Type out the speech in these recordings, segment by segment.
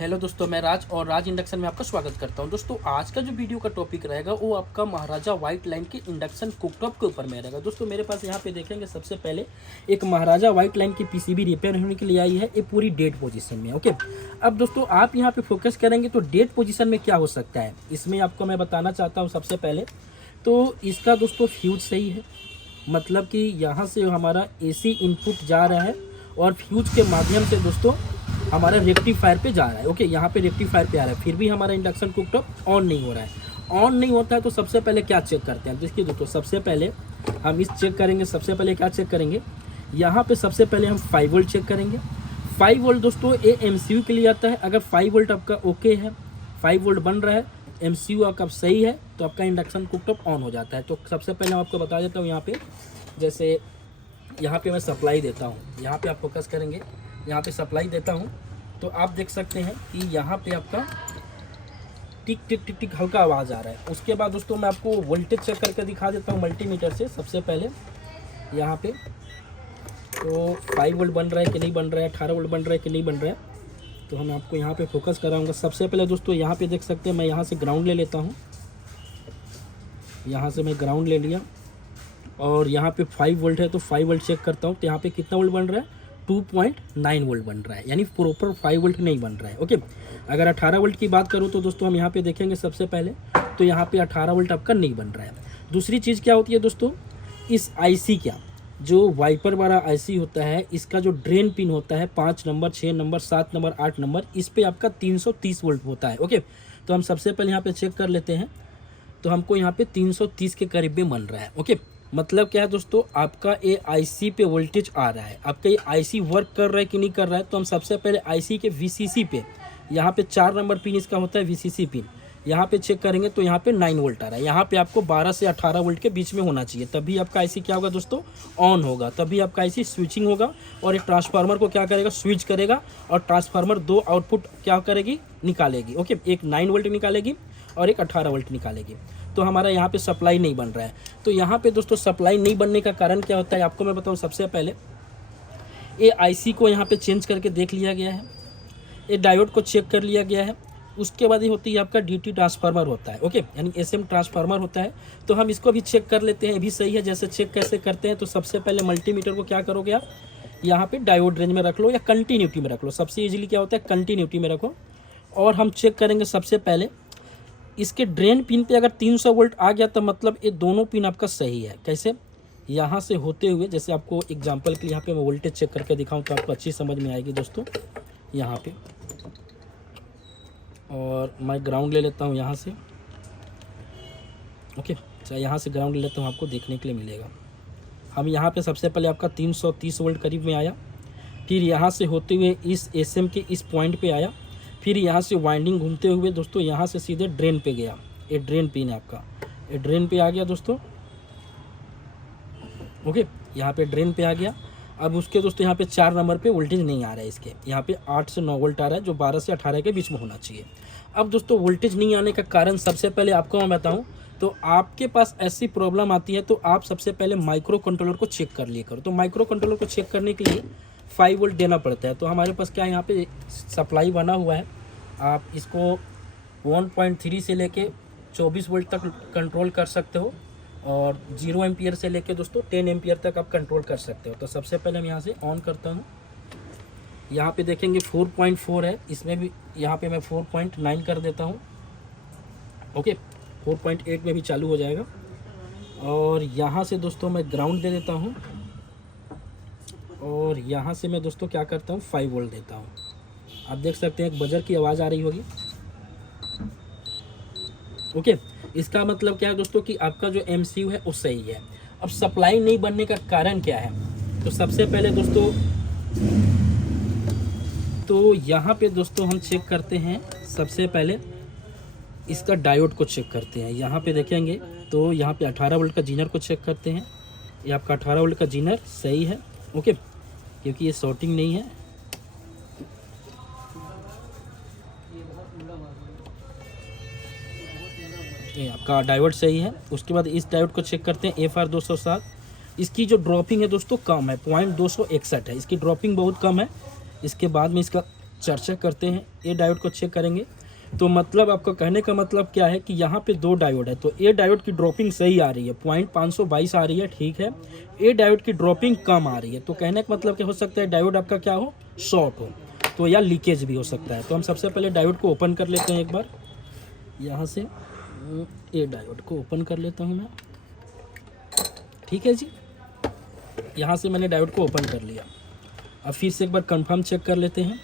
Hello दोस्तों, मैं राज और राज इंडक्शन में आपका स्वागत करता हूं। दोस्तों आज का जो वीडियो का टॉपिक रहेगा वो आपका महाराजा व्हाइट लाइन के इंडक्शन कुकटॉप के ऊपर में रहेगा। दोस्तों मेरे पास यहाँ पे देखेंगे सबसे पहले एक महाराजा व्हाइट लाइन की पीसीबी रिपेयर होने के लिए आई है, ये पूरी डेड पोजीशन में। ओके, अब दोस्तों आप यहाँ पे फोकस करेंगे तो डेड पोजीशन में क्या हो सकता है इसमें आपको मैं बताना चाहता हूँ। सबसे पहले तो इसका दोस्तों फ्यूज सही है, मतलब कि यहाँ से हमारा AC इनपुट जा रहा है और फ्यूज के माध्यम से दोस्तों हमारा रेक्टिफायर पे जा रहा है। ओके, यहाँ पे रेक्टिफायर पे आ रहा है, फिर भी हमारा इंडक्शन कुकटॉप ऑन नहीं हो रहा है। ऑन नहीं होता है तो सबसे पहले क्या चेक करते हैं, देखिए दोस्तों सबसे पहले हम इस चेक करेंगे। सबसे पहले क्या चेक करेंगे, यहाँ पे सबसे पहले हम 5 वोल्ट चेक करेंगे। 5 वोल्ट दोस्तों ये MCU के लिए आता है। अगर 5 वोल्ट आपका ओके है, 5 वोल्ट बन रहा है, MCU आपका सही है, तो आपका इंडक्शन कुकटॉप ऑन हो जाता है। तो सबसे पहले मैं आपको बता देता हूँ, यहाँ पे जैसे यहाँ पे मैं सप्लाई देता हूँ, यहाँ पे आप फोकस करेंगे, यहाँ पे सप्लाई देता हूँ तो आप देख सकते हैं कि यहाँ पे आपका टिक टिक टिक टिक हल्का आवाज़ आ रहा है। उसके बाद दोस्तों मैं आपको वोल्टेज चेक करके दिखा देता हूँ मल्टीमीटर से। सबसे पहले यहाँ पे तो 5 वोल्ट बन रहा है कि नहीं बन रहा है, 18 वोल्ट बन रहा है कि नहीं बन रहा है, तो हम आपको यहाँ पे फोकस कराऊंगा। सबसे पहले दोस्तों यहाँ पे देख सकते हैं, मैं यहाँ से ग्राउंड ले लेता हूँ, यहाँ से मैं ग्राउंड ले लिया और यहाँ पे 5 वोल्ट है तो 5 वोल्ट चेक करता हूँ। तो यहाँ पे कितना वोल्ट बन रहा है, 2.9 वोल्ट बन रहा है, यानी प्रॉपर 5 वोल्ट नहीं बन रहा है। ओके, अगर 18 वोल्ट की बात करूँ तो दोस्तों हम यहाँ पे देखेंगे सबसे पहले तो यहाँ पे 18 वोल्ट आपका नहीं बन रहा है। दूसरी चीज़ क्या होती है दोस्तों, इस IC क्या जो वाइपर वाला IC होता है, इसका जो ड्रेन पिन होता है 5 नंबर, 6 नंबर, 7 नंबर, 8 नंबर, इस पर आपका 330 वोल्ट होता है। ओके, तो हम सबसे पहले यहाँ पे चेक कर लेते हैं, तो हमको यहाँ पे 330 के करीब में बन रहा है। ओके, मतलब क्या है दोस्तों, आपका ये IC पे वोल्टेज आ रहा है, आपका ये IC वर्क कर रहा है कि नहीं कर रहा है। तो हम सबसे पहले IC के VCC पे, यहाँ पे 4 नंबर पिन इसका होता है VCC पिन, यहाँ पे चेक करेंगे तो यहाँ पे 9 वोल्ट आ रहा है। यहाँ पे आपको 12 से 18 वोल्ट के बीच में होना चाहिए, तभी आपका IC क्या होगा दोस्तों, ऑन होगा, तभी आपका IC स्विचिंग होगा और एक ट्रांसफार्मर को क्या करेगा, स्विच करेगा और ट्रांसफार्मर 2 आउटपुट क्या करेगी, निकालेगी। ओके, एक 9 वोल्ट निकालेगी और एक 18 वोल्ट निकालेगी। तो हमारा यहाँ पे सप्लाई नहीं बन रहा है। तो यहाँ पे दोस्तों सप्लाई नहीं बनने का कारण क्या होता है आपको मैं बताऊँ। सबसे पहले ये IC को यहाँ पे चेंज करके देख लिया गया है, ये डायोड को चेक कर लिया गया है, उसके बाद ये होती है आपका DT ट्रांसफार्मर होता है। ओके, यानी SM ट्रांसफार्मर होता है। तो हम इसको भी चेक कर लेते हैं, ये भी सही है। जैसे चेक कैसे करते हैं, तो सबसे पहले मल्टीमीटर को क्या करोगे आप, यहाँ पे डायोड रेंज में रख लो या कंटिन्यूटी में रख लो। सबसे ईजिली क्या होता है, कंटिन्यूटी में रखो। और हम चेक करेंगे सबसे पहले इसके ड्रेन पिन पे अगर 300 वोल्ट आ गया तो मतलब ये दोनों पिन आपका सही है। कैसे, यहाँ से होते हुए, जैसे आपको एग्जांपल के लिए यहाँ पे मैं वोल्टेज चेक करके दिखाऊं तो आपको अच्छी समझ में आएगी दोस्तों। यहाँ पे और मैं ग्राउंड ले लेता हूँ यहाँ से। ओके, अच्छा यहाँ से ग्राउंड ले लेता हूँ, आपको देखने के लिए मिलेगा। हम यहाँ पे सबसे पहले आपका 330 वोल्ट करीब में आया, फिर यहाँ से होते हुए इस SM के इस पॉइंट पे आया, फिर यहाँ से वाइंडिंग घूमते हुए दोस्तों यहाँ से सीधे ड्रेन पे गया। ये ड्रेन पिन है आपका, ये ड्रेन पे आ गया दोस्तों। ओके, यहाँ पे ड्रेन पे आ गया। अब उसके दोस्तों यहाँ पे 4 नंबर पे वोल्टेज नहीं आ रहा है, इसके यहाँ पे 8 से 9 वोल्ट आ रहा है, जो 12 से 18 के बीच में होना चाहिए। अब दोस्तों वोल्टेज नहीं आने का कारण सबसे पहले आपको मैं बताऊँ, तो आपके पास ऐसी प्रॉब्लम आती है तो आप सबसे पहले माइक्रो कंट्रोलर को चेक कर लिया करो। तो माइक्रो कंट्रोलर को चेक करने के लिए 5 वोल्ट देना पड़ता है। तो हमारे पास क्या है, यहाँ पे सप्लाई बना हुआ है, आप इसको 1.3 से लेके 24 वोल्ट तक कंट्रोल कर सकते हो और 0 एम्पियर से लेके दोस्तों 10 एम्पियर तक आप कंट्रोल कर सकते हो। तो सबसे पहले मैं यहाँ से ऑन करता हूँ, यहाँ पे देखेंगे 4.4 है, इसमें भी यहाँ पे मैं 4.9 कर देता हूँ। ओके, 4.8 में भी चालू हो जाएगा। और यहाँ से दोस्तों मैं ग्राउंड दे देता हूँ और यहाँ से मैं दोस्तों क्या करता हूँ, 5 वोल्ट देता हूँ। आप देख सकते हैं एक बजर की आवाज़ आ रही होगी। ओके, इसका मतलब क्या है दोस्तों कि आपका जो MCU है वो सही है। अब सप्लाई नहीं बनने का कारण क्या है, तो सबसे पहले दोस्तों तो यहाँ पे दोस्तों हम चेक करते हैं, सबसे पहले इसका डायोड को चेक करते हैं। यहाँ पे देखेंगे तो यहाँ पे 18 वोल्ट का जीनर को चेक करते हैं, ये आपका 18 वोल्ट का जीनर सही है। ओके, क्योंकि ये शॉर्टिंग नहीं है। ये आपका डायोड सही है। उसके बाद इस डायोड को चेक करते हैं, FR 207। इसकी जो ड्रॉपिंग है दोस्तों कम है, 0.261 है, इसकी ड्रॉपिंग बहुत कम है। इसके बाद में इसका चर्चा करते हैं। ए डायोड को चेक करेंगे तो मतलब आपका कहने का मतलब क्या है कि यहाँ पे 2 डायोड है, तो ए डायोड की ड्रॉपिंग सही आ रही है, 0.522 आ रही है, ठीक है। ए डायोड की ड्रॉपिंग कम आ रही है, तो कहने का मतलब क्या हो सकता है, डायोड आपका क्या हो, शॉर्ट हो, तो या लीकेज भी हो सकता है। तो हम सबसे पहले डायोड को ओपन कर लेते हैं एक बार, यहाँ से ए डायोड को ओपन कर लेता हूँ मैं, ठीक है जी। यहाँ से मैंने डायोड को ओपन कर लिया। अब फिर से एक बार कंफर्म चेक कर लेते हैं।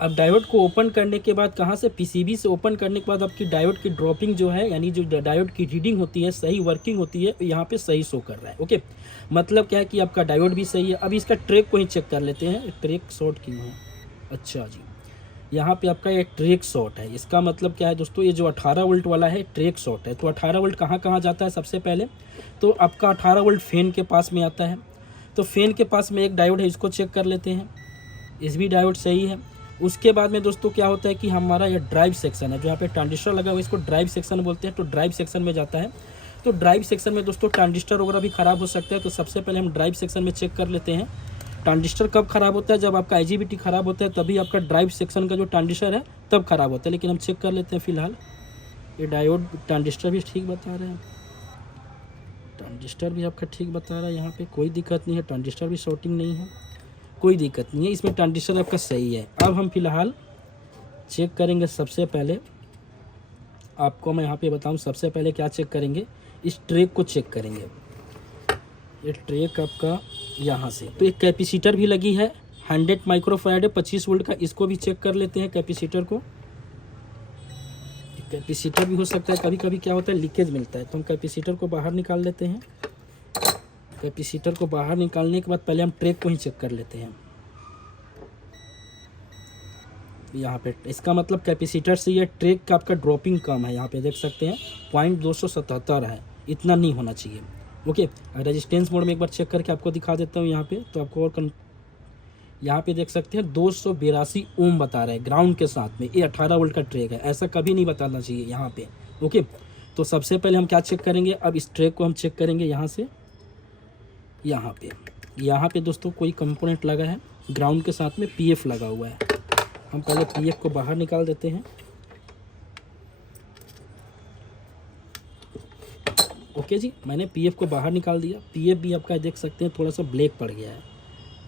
अब डायोड को ओपन करने के बाद कहाँ से, पीसीबी से ओपन करने के बाद आपकी डायोड की ड्रॉपिंग जो है, यानी जो डायोड की रीडिंग होती है, सही वर्किंग होती है, यहाँ पे सही शो कर रहा है। ओके, मतलब क्या है कि आपका डायोड भी सही है। अब इसका ट्रैक को ही चेक कर लेते हैं, ट्रैक शॉर्ट क्यों है। अच्छा जी, यहाँ पे आपका ये ट्रैक शॉर्ट है, इसका मतलब क्या है दोस्तों, ये जो 18 वोल्ट वाला है ट्रैक शॉर्ट है। तो 18 वोल्ट कहाँ कहाँ जाता है, सबसे पहले तो आपका 18 वोल्ट फैन के पास में आता है। तो फैन के पास में एक डायोड है, इसको चेक कर लेते हैं, इस भी डायोड सही है। उसके बाद में दोस्तों क्या होता है कि हमारा ये ड्राइव सेक्शन है, जो यहाँ पे ट्रांजिस्टर लगा हुआ है, इसको ड्राइव सेक्शन बोलते हैं। तो ड्राइव सेक्शन में जाता है, तो ड्राइव सेक्शन में दोस्तों ट्रांजिस्टर वगैरह भी ख़राब हो सकता है। तो सबसे पहले हम ड्राइव सेक्शन में चेक कर लेते हैं। ट्रांजिस्टर कब ख़राब होता है, जब आपका IGBT ख़राब होता है, तभी आपका ड्राइव सेक्शन का जो ट्रांजिस्टर है तब ख़राब होता है। लेकिन हम चेक कर लेते हैं फिलहाल, ये डायोड ट्रांजिस्टर भी ठीक बता रहे हैं, ट्रांजिस्टर भी आपका ठीक बता रहा है, यहाँ पे कोई दिक्कत नहीं है, ट्रांजिस्टर भी शॉर्टिंग नहीं है, कोई दिक्कत नहीं है, इसमें ट्रांजिस्टर आपका सही है। अब हम फिलहाल चेक करेंगे, सबसे पहले आपको मैं यहाँ पे बताऊँ, सबसे पहले क्या चेक करेंगे, इस ट्रैक को चेक करेंगे। ये ट्रैक आपका यहाँ से, तो एक कैपेसिटर भी लगी है 100 माइक्रोफैराड है 25 वोल्ट का, इसको भी चेक कर लेते हैं कैपेसिटर को। कैपेसिटर भी हो सकता है, कभी कभी क्या होता है लीकेज मिलता है, तो हम कैपेसिटर को बाहर निकाल लेते हैं। कैपेसिटर को बाहर निकालने के बाद पहले हम ट्रैक को ही चेक कर लेते हैं। यहाँ पे इसका मतलब कैपेसिटर से ये ट्रैक का आपका ड्रॉपिंग कम है, यहाँ पे देख सकते हैं 0.277 है, इतना नहीं होना चाहिए। ओके, रेजिस्टेंस मोड में एक बार चेक करके आपको दिखा देता हूँ यहाँ पे, तो आपको और यहाँ पे देख सकते हैं 282 ओम बता रहा है ग्राउंड के साथ में। ये 18 वोल्ट का ट्रैक है, ऐसा कभी नहीं बताना चाहिए यहाँ पे। ओके, तो सबसे पहले हम क्या चेक करेंगे, अब इस ट्रैक को हम चेक करेंगे यहाँ से, यहाँ पे दोस्तों कोई कंपोनेंट लगा है ग्राउंड के साथ में, PF लगा हुआ है। हम पहले PF को बाहर निकाल देते हैं। ओके जी, मैंने PF को बाहर निकाल दिया। PF भी आपका देख सकते हैं थोड़ा सा ब्लैक पड़ गया है,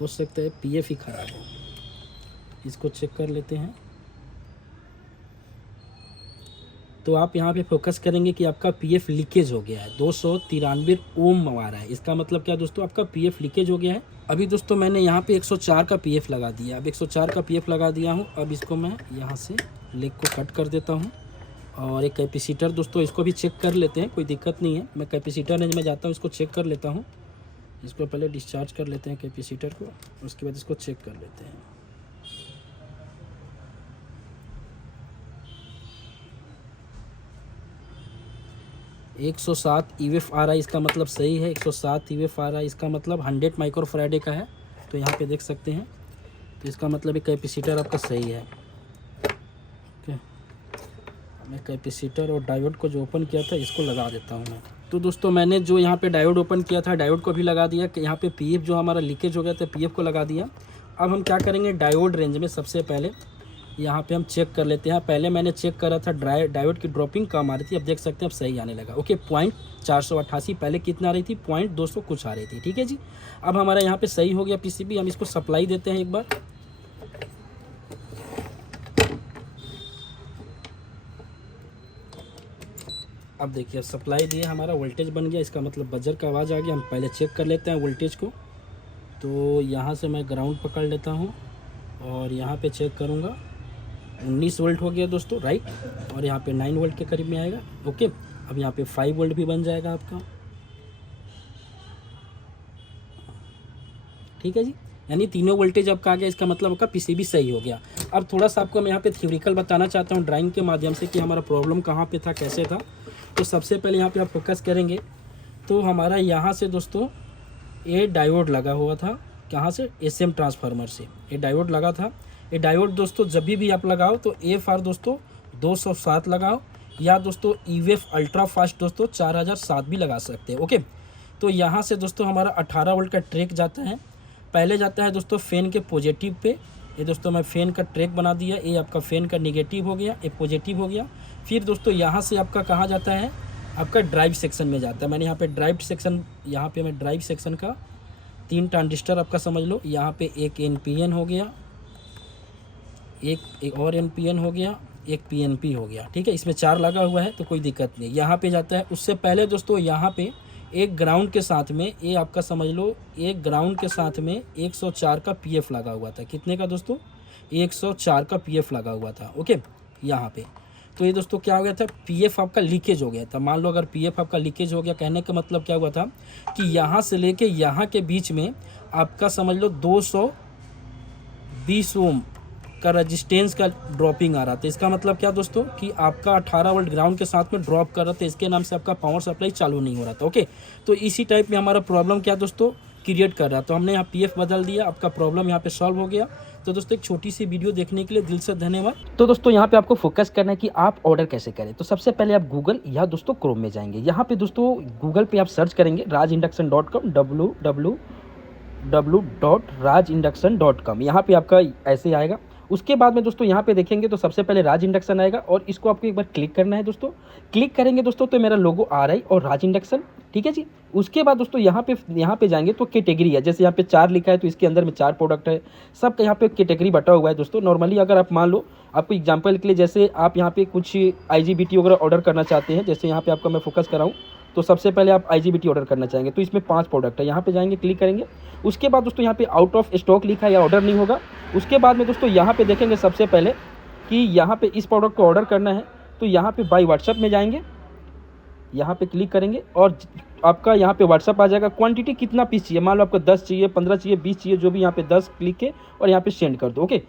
हो सकता है PF ही ख़राब हो, इसको चेक कर लेते हैं। तो आप यहाँ पे फोकस करेंगे कि आपका PF लीकेज हो गया है, 293 ओम आ रहा है, इसका मतलब क्या दोस्तों, आपका PF लीकेज हो गया है। अभी दोस्तों मैंने यहाँ पे 104 का PF लगा दिया, अब 104 का PF लगा दिया हूँ। अब इसको मैं यहाँ से लेग को कट कर देता हूँ, और एक कैपेसिटर दोस्तों इसको भी चेक कर लेते हैं, कोई दिक्कत नहीं है। मैं कैपेसिटर रेंज में जाता हूँ, इसको चेक कर लेता हूँ। इसको पहले डिस्चार्ज कर लेते हैं कैपेसिटर को, उसके बाद इसको चेक कर लेते हैं। एक 107 EF आ रहा है, इसका मतलब सही है, 107 EF आ रहा है, इसका मतलब 100 माइक्रोफैराड का है। तो यहाँ पे देख सकते हैं, तो इसका मतलब ये कैपेसिटर आपका सही है। ओके, मैं कैपेसिटर और डायोड को जो ओपन किया था इसको लगा देता हूँ मैं। तो दोस्तों मैंने जो यहाँ पे डायोड ओपन किया था, डायोड को भी लगा दिया कि यहाँ पे PF जो हमारा लीकेज हो गया था, PF को लगा दिया। अब हम क्या करेंगे, डायोड रेंज में सबसे पहले यहाँ पे हम चेक कर लेते हैं। पहले मैंने चेक करा था डायोड की ड्रॉपिंग कम आ रही थी, अब देख सकते हैं अब सही आने लगा। ओके, 0.488, पहले कितना आ रही थी, 0.200 कुछ आ रही थी, ठीक है जी। अब हमारा यहाँ पे सही हो गया PCB, हम इसको सप्लाई देते हैं एक बार। अब देखिए सप्लाई दिए, हमारा वोल्टेज बन गया, इसका मतलब बजर का आवाज़ आ गया। हम पहले चेक कर लेते हैं वोल्टेज को। तो यहाँ से मैं ग्राउंड पकड़ लेता हूँ और यहाँ पे चेक करूँगा, 19 वोल्ट हो गया दोस्तों, राइट। और यहाँ पे 9 वोल्ट के करीब में आएगा। ओके, अब यहाँ पे 5 वोल्ट भी बन जाएगा आपका, ठीक है जी। यानी तीनों वोल्टेज आपका आ गया, इसका मतलब आपका PCB सही हो गया। अब थोड़ा सा आपको मैं यहाँ पे थ्योरिकल बताना चाहता हूँ ड्राइंग के माध्यम से कि हमारा प्रॉब्लम कहाँ पे था, कैसे था। तो सबसे पहले यहाँ पे आप फोकस करेंगे, तो हमारा यहाँ से दोस्तों ये डायोड लगा हुआ था, कहाँ से, SM ट्रांसफार्मर से ये डायोड लगा था। ये डायोड दोस्तों जब भी आप लगाओ तो AFR दोस्तों 207 लगाओ, या दोस्तों EVF अल्ट्रा फास्ट दोस्तों 4007 भी लगा सकते हैं। ओके, तो यहाँ से दोस्तों हमारा 18 वोल्ट का ट्रैक जाता है, पहले जाता है दोस्तों फैन के पॉजिटिव पे, ये दोस्तों मैं फ़ैन का ट्रैक बना दिया, ये आपका फ़ैन का नेगेटिव हो गया, ये पॉजिटिव हो गया। फिर दोस्तों यहाँ से आपका कहाँ जाता है, आपका ड्राइव सेक्शन में जाता है। मैंने यहाँ पे ड्राइव सेक्शन, यहाँ पे मैं ड्राइव सेक्शन का 3 ट्रांजिस्टर आपका समझ लो, यहाँ पे एक NPN हो गया, एक और NPN हो गया, एक PNP हो गया, ठीक है। इसमें 4 लगा हुआ है तो कोई दिक्कत नहीं, यहाँ पे जाता है। उससे पहले दोस्तों यहाँ पे एक ग्राउंड के साथ में, ये आपका समझ लो, एक ग्राउंड के साथ में 104 का PF लगा हुआ था। कितने का दोस्तों, 104 का PF लगा हुआ था, ओके यहाँ पे। तो ये दोस्तों क्या हो गया था, PF आपका लीकेज हो गया था। मान लो अगर PF आपका लीकेज हो गया, कहने का मतलब क्या हुआ था कि यहाँ से लेके यहाँ के बीच में आपका समझ लो 220 ओम का रजिस्टेंस का ड्रॉपिंग आ रहा था। इसका मतलब क्या दोस्तों कि आपका 18 वोल्ट ग्राउंड के साथ में ड्रॉप कर रहा था, इसके नाम से आपका पावर सप्लाई चालू नहीं हो रहा था, ओके। तो इसी टाइप में हमारा प्रॉब्लम क्या दोस्तों क्रिएट कर रहा था। तो हमने यहाँ PF बदल दिया, आपका प्रॉब्लम यहाँ पे सॉल्व हो गया। तो दोस्तों एक छोटी सी वीडियो देखने के लिए दिल से धन्यवाद। तो दोस्तों यहाँ पे आपको फोकस करना है कि आप ऑर्डर कैसे करें। तो सबसे पहले आप गूगल या दोस्तों क्रोम में जाएंगे। यहाँ पे दोस्तों गूगल पे आप सर्च करेंगे rajinduction.com, www.rajinduction.com। यहाँ पे आपका ऐसे आएगा। उसके बाद में दोस्तों यहाँ पे देखेंगे तो सबसे पहले राज इंडक्शन आएगा और इसको आपको एक बार क्लिक करना है दोस्तों। क्लिक करेंगे दोस्तों तो मेरा लोगो आ रहा है और राज इंडक्शन, ठीक है जी। उसके बाद दोस्तों यहाँ पे जाएंगे तो कैटेगरी है, जैसे यहाँ पे 4 लिखा है तो इसके अंदर में 4 प्रोडक्ट है, सबका यहाँ पे कैटेगरी बटा हुआ है दोस्तों। नॉर्मली अगर आप मान लो, आपको एग्जाम्पल के लिए, जैसे आप यहाँ पे कुछ IGBT वगैरह ऑर्डर करना चाहते हैं, जैसे यहाँ पे आपका मैं फोकस कराऊँ तो सबसे पहले आप IGBT ऑर्डर करना चाहेंगे तो इसमें 5 प्रोडक्ट है, यहाँ पे जाएंगे, क्लिक करेंगे। उसके बाद दोस्तों यहाँ पे आउट ऑफ स्टॉक लिखा है या ऑर्डर नहीं होगा। उसके बाद में दोस्तों यहाँ पे देखेंगे सबसे पहले कि यहाँ पे इस प्रोडक्ट को ऑर्डर करना है तो यहाँ पे बाय व्हाट्सएप में जाएंगे, यहाँ पे क्लिक करेंगे और आपका यहाँ पे व्हाट्सएप आ जाएगा। क्वांटिटी कितना पीस चाहिए, मान लो आपको 10 चाहिए, 15 चाहिए, 20 चाहिए, जो भी, यहाँ पे 10 क्लिक के और यहाँ पे सेंड कर दो, ओके।